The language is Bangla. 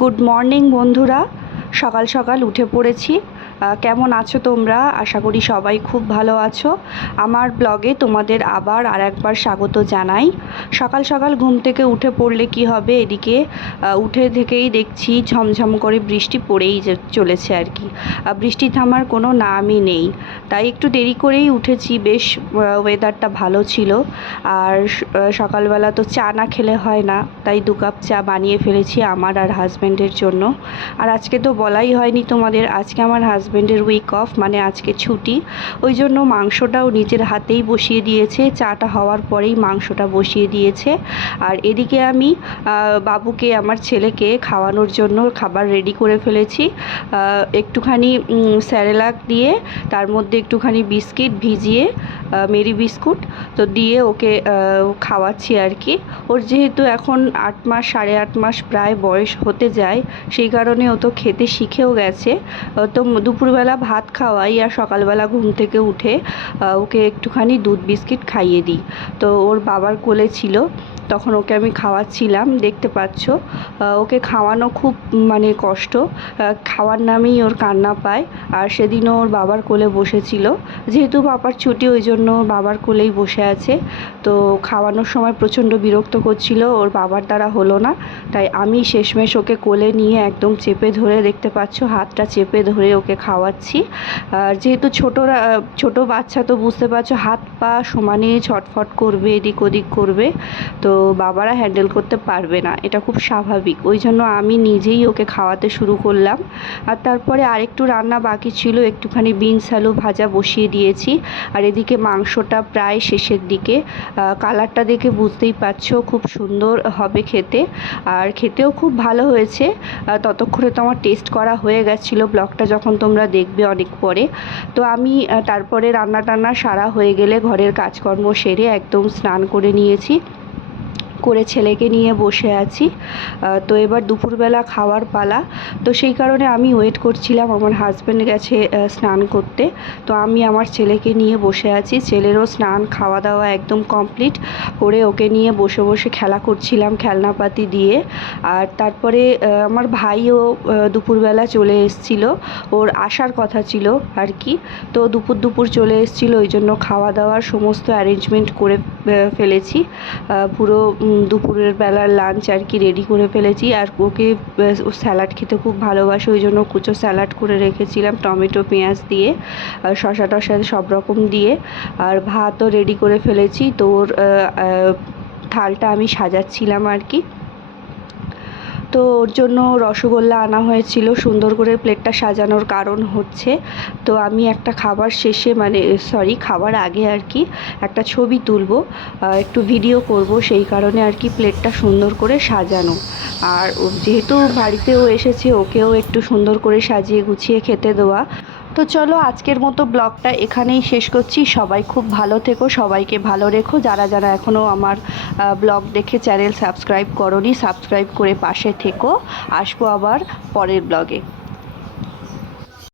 গুড মর্নিং বন্ধুরা। সকাল সকাল উঠে পড়েছি। কেমন আছো তোমরা? আশা করি সবাই খুব ভালো আছো। আমার ব্লগে তোমাদের আবার আর একবার স্বাগত জানাই। সকাল সকাল ঘুম থেকে উঠে পড়লে কি হবে? এদিকে উঠে থেকেই দেখছি ঝমঝম করে বৃষ্টি পড়েই চলেছে আর কি। বৃষ্টি থামার কোনো নামই নেই। তাই একটু দেরি করেই উঠেছি। বেশ ওয়েদারটা ভালো ছিল। আর সকালবেলা তো চা না খেলে হয় না। তাই দু কাপ চা বানিয়ে ফেলেছি আমার আর হাজব্যান্ডের জন্য। আর আজকে তো বলাই হয়নি তোমাদের। আজকে আমার হাজব্যান্ডের উইক অফ মানে আজকে ছুটি। ওই জন্য মাংসটাও নিজের হাতেই বসিয়ে দিয়েছে। চাটা হওয়ার পরেই মাংসটা বসিয়ে দিয়েছে। আর এদিকে আমি বাবুকে, আমার ছেলেকে খাওয়ানোর জন্য খাবার রেডি করে ফেলেছি। একটুখানি স্যারেলাক দিয়ে, তার মধ্যে একটুখানি বিস্কিট ভিজিয়ে মেরি বিস্কুট, তো দিয়ে ওকে খাওয়াচ্ছি আর কি। ওর যেহেতু এখন আট মাস, সাড়ে আট মাস প্রায় বয়স হতে যায়, সেই কারণে ও তো খেতে শিখেও গেছে। তো দুপুরবেলা ভাত খাওয়াই আর সকালবেলা ঘুম থেকে উঠে ওকে একটুখানি দুধ বিস্কিট খাইয়ে দিই। তো ওর বাবার কোলে ছিল। তখন ওকে আমি খাওয়াচ্ছিলাম, দেখতে পাচ্ছ। ওকে খাওয়ানো খুব মানে কষ্ট। খাওয়ার নামেই ওর কান্না পায়। আর সেদিনও ওর বাবার কোলে বসেছিল। যেহেতু বাবার ছুটি, ওই জন্য বাবার কোলেই বসে আছে। তো খাওয়ানোর সময় প্রচণ্ড বিরক্ত করছিল, ওর বাবার দ্বারা হলো না। তাই আমি শেষমেশ ওকে কোলে নিয়ে একদম চেপে ধরে দেখতে পাচ্ছ, হাতটা চেপে ধরে ওকে খাওয়াচ্ছি। আর যেহেতু ছোটরা, ছোট বাচ্চা, তো বুঝতে পারছ, হাত পা সমানে ছটফট করবে, এদিক ওদিক করবে। তো বাবারা হ্যান্ডেল করতে পারবে না, এটা খুব স্বাভাবিক। ওই জন্য আমি নিজেই ওকে খাওয়াতে শুরু করলাম। আর তারপরে আরেকটু রান্না বাকি ছিল, একটুখানি বিনস আলু ভাজা বসিয়ে দিয়েছি। আর এদিকে মাংসটা প্রায় শেষের দিকে। কালারটা দেখে বুঝতেই পারছ, খুব সুন্দর হবে খেতে। আর খেতেও খুব ভালো হয়েছে। ততক্ষণে তো আমার টেস্ট করা হয়ে গেছিল ব্লগটা যখন তোমরা দেখবে অনেক পরে। তো আমি তারপরে রান্না টান্না সারা হয়ে গেলে ঘরের কাজকর্ম সেরে একদম স্নান করে নিয়েছি। করে ছেলেকে নিয়ে বসে আছি। তো এবার দুপুরবেলা খাওয়ার পালা। তো সেই কারণে আমি ওয়েট করছিলাম, আমার হাজব্যান্ড গেছে স্নান করতে। তো আমি আমার ছেলেকে নিয়ে বসে আছি। ছেলেরও স্নান খাওয়া দাওয়া একদম কমপ্লিট করে ওকে নিয়ে বসে বসে খেলা করছিলাম, খেলনাপাতি দিয়ে। আর তারপরে আমার ভাইও দুপুরবেলা চলে এসেছিল। ওর আসার কথা ছিল আর কি। তো দুপুর দুপুর চলে এসেছিল, ওই জন্য খাওয়া দাওয়ার সমস্ত অ্যারেঞ্জমেন্ট করে ফেলেছি। পুরো দুপুরের বেলার লাঞ্চ আর কি রেডি করে ফেলেছি। আর ওকে ও স্যালাড খেতে খুব ভালোবাসে ওই জন্য কুচো স্যালাড করে রেখেছিলাম টমেটো পেঁয়াজ দিয়ে আর শশা টশা সব রকম দিয়ে। আর ভাতও রেডি করে ফেলেছি। তো ওর আহ, আহ, থালটা আমি সাজাচ্ছিলাম আর কি। তো ওর জন্য রসগোল্লা আনা হয়েছিল। সুন্দর করে প্লেটটা সাজানোর কারণ হচ্ছে, তো আমি একটা খাবার শেষে মানে সরি খাবার আগে আর কি একটা ছবি তুলব একটু ভিডিও করব, সেই কারণে আর কি প্লেটটা সুন্দর করে সাজানো। আর যেহেতু বাড়িতেও এসেছে, ওকেও একটু সুন্দর করে সাজিয়ে গুছিয়ে খেতে দেওয়া। তো চলো আজকের মতো ব্লগটা এখানেই শেষ করছি। সবাই খুব ভালো থেকো, সবাইকে ভালো রেখো। যারা যারা এখনও আমার ব্লগ দেখে চ্যানেল সাবস্ক্রাইব করনি, সাবস্ক্রাইব করে পাশে থেকো। আসব আবার পরের ব্লগে।